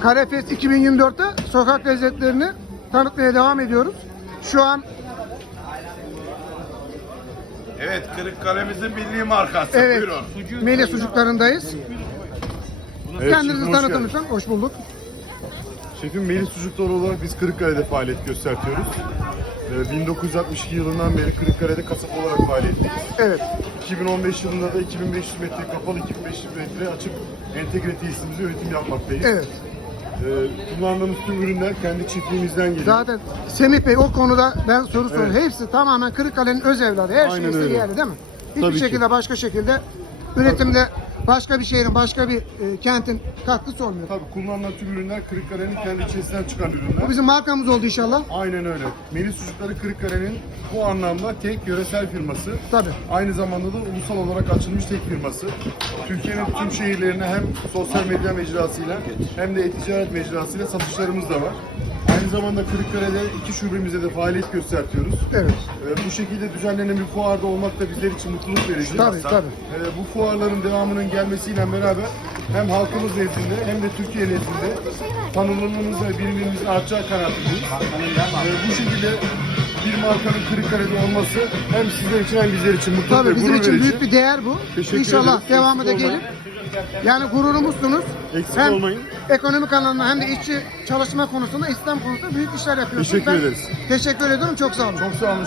Karefest 2024'te sokak lezzetlerini tanıtmaya devam ediyoruz. Şu an Evet, Kırıkkale'mizin milli markası. evet Buyurun. Melih sucuklarındayız. Evet, Kendinizi şefim, hoş tanıtın lütfen. Hoş bulduk. Şefim Melih Sucuklar olarak biz Kırıkkale'de faaliyet gösteriyoruz. Ee, 1962 yılından beri Kırıkkale'de kasap olarak faaliyetteyiz. Evet. 2015 yılında da 2500 metre kapalı 2500 metre açık entegre tesisimizde üretim yapmaktayız. Evet. Ee, kullandığımız tüm ürünler kendi çiftliğimizden geliyor. Zaten Semih Bey o konuda ben soru soruyorum. Evet. Hepsi tamamen Kırıkkale'nin öz evladı. Her Aynen şey öyle. yerli değil mi? Hiçbir Tabii ki. şekilde başka şekilde üretimde başka bir şehrin, başka bir e, kentin katkısı olmuyor. Tabii kullanılan tüm ürünler Kırıkkale'nin kendi içerisinden çıkan ürünler. Bu bizim markamız oldu inşallah. Aynen öyle. Melih Sucukları Kırıkkale'nin bu anlamda tek yöresel firması. Tabii. Aynı zamanda da ulusal olarak açılmış tek firması. Türkiye'nin tüm şehirlerine hem sosyal medya mecrasıyla hem de e-ticaret mecrasıyla satışlarımız da var. Aynı zamanda Kırıkkale'de iki şubemizde de faaliyet gösteriyoruz. Evet. Ee, bu şekilde düzenlenen bir fuarda olmak da bizler için mutluluk verici. Tabii, tabii. Ee, bu fuarların devamının gelmesiyle beraber hem halkımız nezdinde hem de Türkiye nezdinde tanınırlığımız ve bilinirliğimizin artacağı kanaatindeyiz. Ee, bu şekilde bir markanın Kırıkkale'de olması hem sizler için hem bizler için mutluluk Tabii ve bizim gurur için verici. büyük bir değer bu. Teşekkür İnşallah ederiz. devamı da Eksik gelir. olmayın. Yani gururumuzsunuz. Eksik hem olmayın. ekonomik anlamda hem de işçi çalışma konusunda, İslam konusunda büyük işler yapıyorsunuz. Teşekkür ederiz. Teşekkür ediyorum. Çok sağ olun. Çok sağ olun.